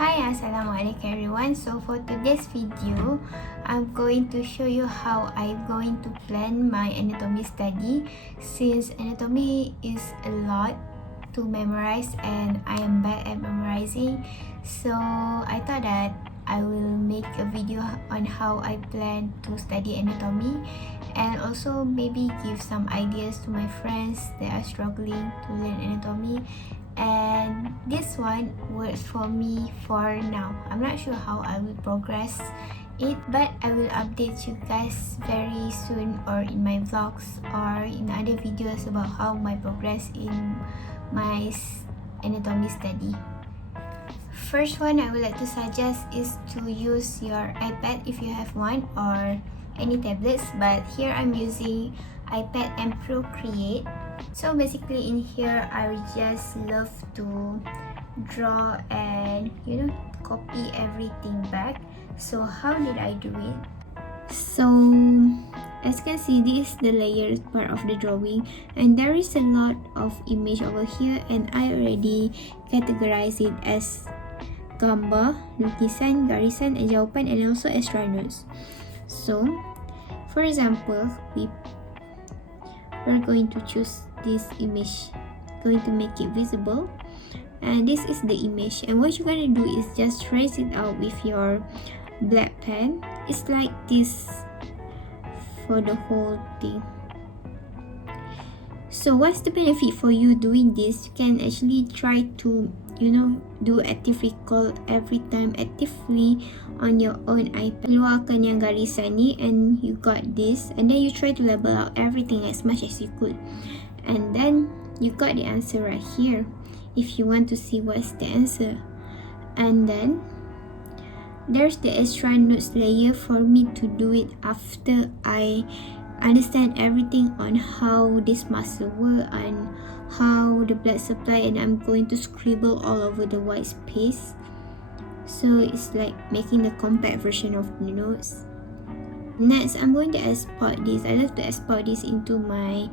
Hi, Assalamualaikum everyone. So for today's video, I'm going to show you how I'm going to plan my anatomy study, since anatomy is a lot to memorize and I am bad at memorizing. So I thought that I will make a video on how I plan to study anatomy, and also maybe give some ideas to my friends that are struggling to learn anatomy. And this one works for me for now. I'm not sure how I will progress it, but I will update you guys very soon, or in my vlogs or in other videos about how my progress in my anatomy study. First one I would like to suggest is to use your iPad if you have one, or any tablets, but here I'm using iPad and Procreate. So basically in here I just love to draw and copy everything back. So how did I do it? So as you can see, this is the layers part of the drawing, and there is a lot of image over here, and I already categorize it as gambar, lukisan, garisan, and jawapan, and also extra notes. So for example, we're going to choose this image, going to make it visible, and this is the image. And what you're going to do is just trace it out with your black pen. It's like this for the whole thing. So what's the benefit for you doing this? You can actually try to do active recall every time actively on your own iPad. Keluarkan yang garisan ni, and you got this, and then you try to label out everything as much as you could, and then you got the answer right here if you want to see what's the answer. And then there's the extra notes layer for me to do it after I understand everything on how this muscle work and how the blood supply, and I'm going to scribble all over the white space. So it's like making the compact version of the notes. Next, I'm going to export this. I love to export this into my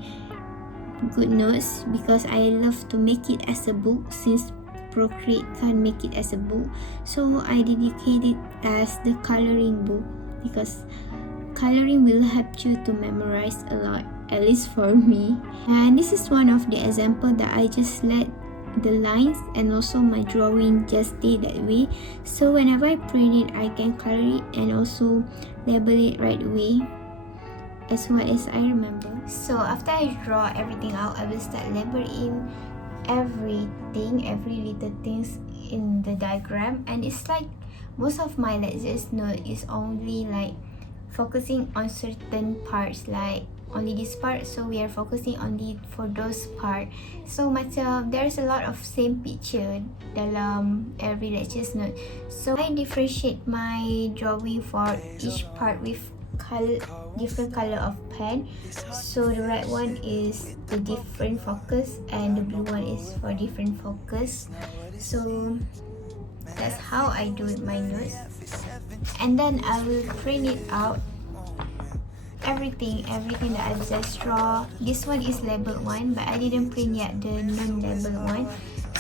good notes because I love to make it as a book, since Procreate can't make it as a book. So I dedicate it as the coloring book, because coloring will help you to memorize a lot, at least for me. And this is one of the example that I just let the lines and also my drawing just stay that way. So whenever I print it, I can color it and also label it right away as well as I remember. So after I draw everything out, I will start labeling everything, every little things in the diagram. And it's like most of my lectures note is only like focusing on certain parts, like only this part, so we are focusing only for those part. So macam there's a lot of same picture dalam every lectures note. So I differentiate my drawing for each part with different color of pen. So the red one is the different focus, and the blue one is for different focus. So that's how I do my notes. And then I will print it out, everything that I just draw. This one is labeled one, but I didn't print yet the non-labeled one.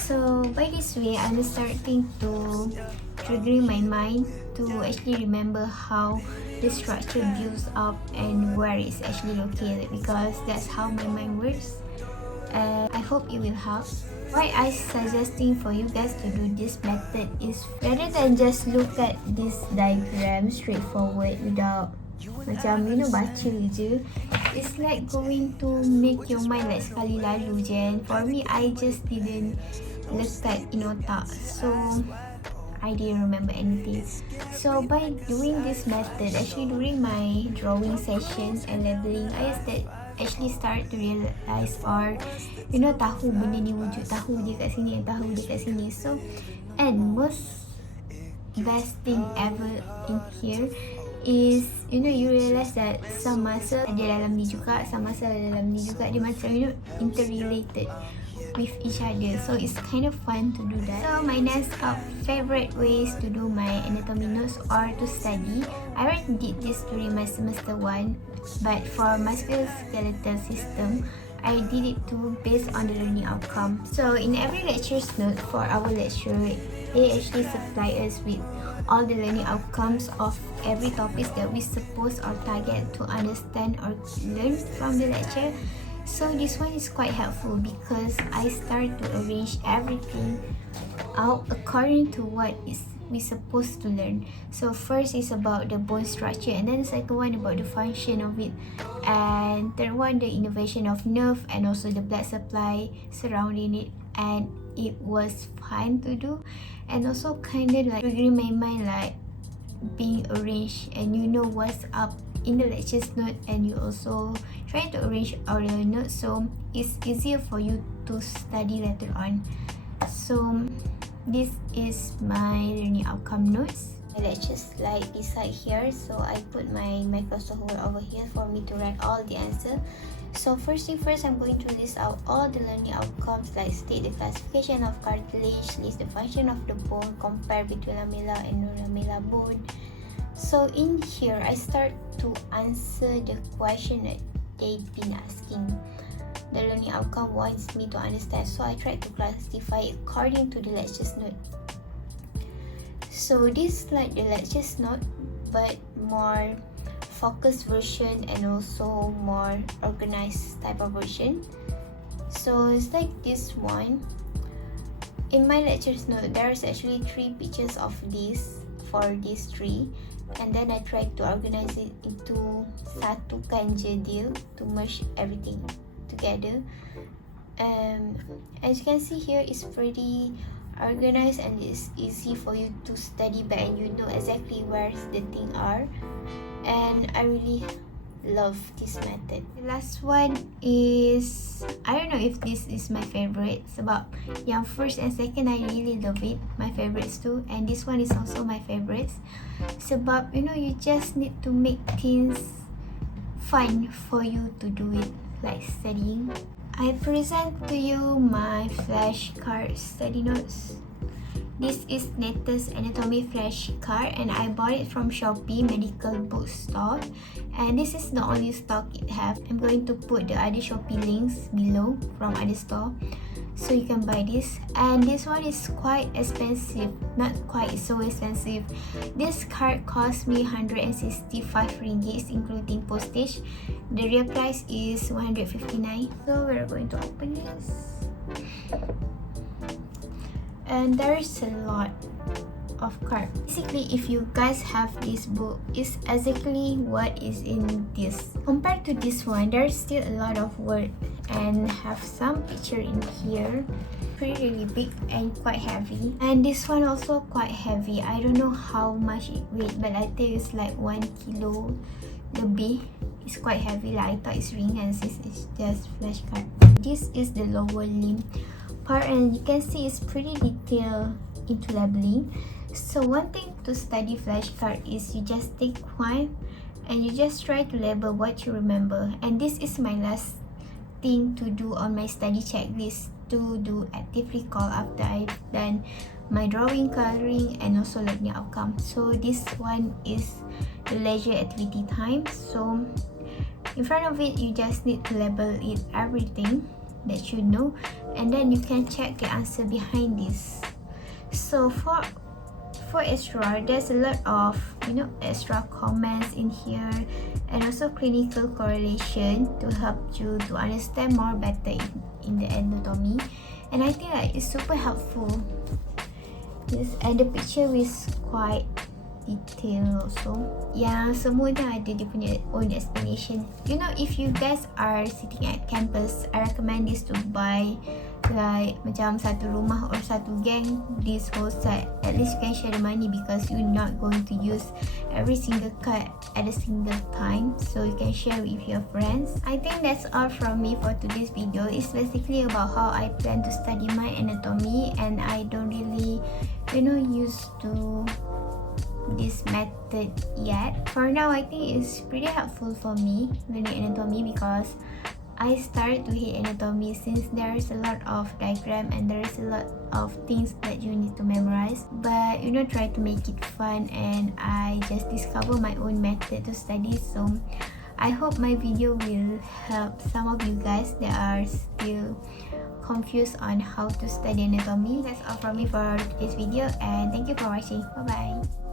So by this way, I'm starting to triggering my mind to actually remember how the structure builds up and where it's actually located, because that's how my mind works. I hope it will help. Why I suggesting for you guys to do this method is, rather than just look at this diagram straightforward without macam baca je, it's like going to make your mind like sekali lalu je. And for me, I just didn't letak in otak, so I didn't remember anything. So by doing this method, actually during my drawing sessions and labeling, I actually start to realize, or tahu benda ni wujud, tahu dia kat sini, tahu dia kat sini. So, and most best thing ever in here is you realize that some muscle ada dalam ni juga, some muscle ada dalam ni juga. Dia macam interrelated with each other, so it's kind of fun to do that. So my next favorite ways to do my anatomy notes or to study, I already did this during my semester 1, but for musculoskeletal system, I did it too based on the learning outcome. So in every lecture's note for our lecture, they actually supply us with all the learning outcomes of every topic that we suppose or target to understand or learn from the lecture. So this one is quite helpful because I start to arrange everything out according to what is we supposed to learn. So first is about the bone structure, and then the second one about the function of it, and third one the innervation of nerve and also the blood supply surrounding it. And it was fun to do, and also kind of like triggering my mind, like being arranged and you know what's up in the lectures note, and you also trying to arrange all your notes, so it's easier for you to study later on. So this is my learning outcome notes. My lectures like beside here, so I put my Microsoft Word over here for me to write all the answer. So first thing first, I'm going to list out all the learning outcomes, like state the classification of cartilage, list the function of the bone, compare between lamella and non-lamella bone. So in here, I start to answer the question that they've been asking. The learning outcome wants me to understand, so I try to classify it according to the lectures note. So this is like the lectures note, but more focused version and also more organized type of version. So it's like this one. In my lectures note, there's actually 3 pictures of this for these 3, and then I try to organize it into satu ganja deal to merge everything together. As you can see here, it's pretty organized and it's easy for you to study back, and you know exactly where the things are, and I really love this method. The last one is, I don't know if this is my favorite, sebab yang first and second I really love it, my favorites too, and this one is also my favorites sebab you know you just need to make things fun for you to do it, like studying. I present to you my flashcard study notes. This is Nata's Anatomy flashcard, and I bought it from Shopee medical bookstore, and this is the only stock it have. I'm going to put the other Shopee links below from other store, so you can buy this. And this one is quite expensive, not quite so expensive. This card cost me 165 ringgit including postage. The real price is 159. So we're going to open this, and there's a lot of cards. Basically, if you guys have this book, it's exactly what is in this. Compared to this one, there's still a lot of word and have some picture in here. Pretty really big and quite heavy. And this one also quite heavy. I don't know how much it weight, but I think it's like 1 kilo lebih. It's quite heavy, like I thought it's ring, and this is just flashcard. This is the lower limb part, and you can see it's pretty detailed into labeling. So one thing to study flashcard is you just take one and you just try to label what you remember. And this is my last thing to do on my study checklist, to do active recall after I've done my drawing, coloring, and also learning outcome. So this one is the leisure activity time. So in front of it, you just need to label it everything that you know, and then you can check the answer behind this. So for extra, there's a lot of extra comments in here, and also clinical correlation to help you to understand more better in the anatomy, and I think that is super helpful. Yes, and the picture is quite detailed also. Yang semuanya ada dia punya own explanation. You know, if you guys are sitting at campus, I recommend this to buy like macam satu rumah or satu gang this whole set. At least you can share the money because you're not going to use every single card at a single time, so you can share with your friends. I think that's all from me for today's video. It's basically about how I plan to study my anatomy, and I don't really used to this method yet. For now, I think it's pretty helpful for me learning anatomy because I started to hate anatomy since there's a lot of diagram and there's a lot of things that you need to memorize. But try to make it fun, and I just discover my own method to study. So I hope my video will help some of you guys that are still confused on how to study anatomy. That's all from me for today's video, and thank you for watching. Bye bye.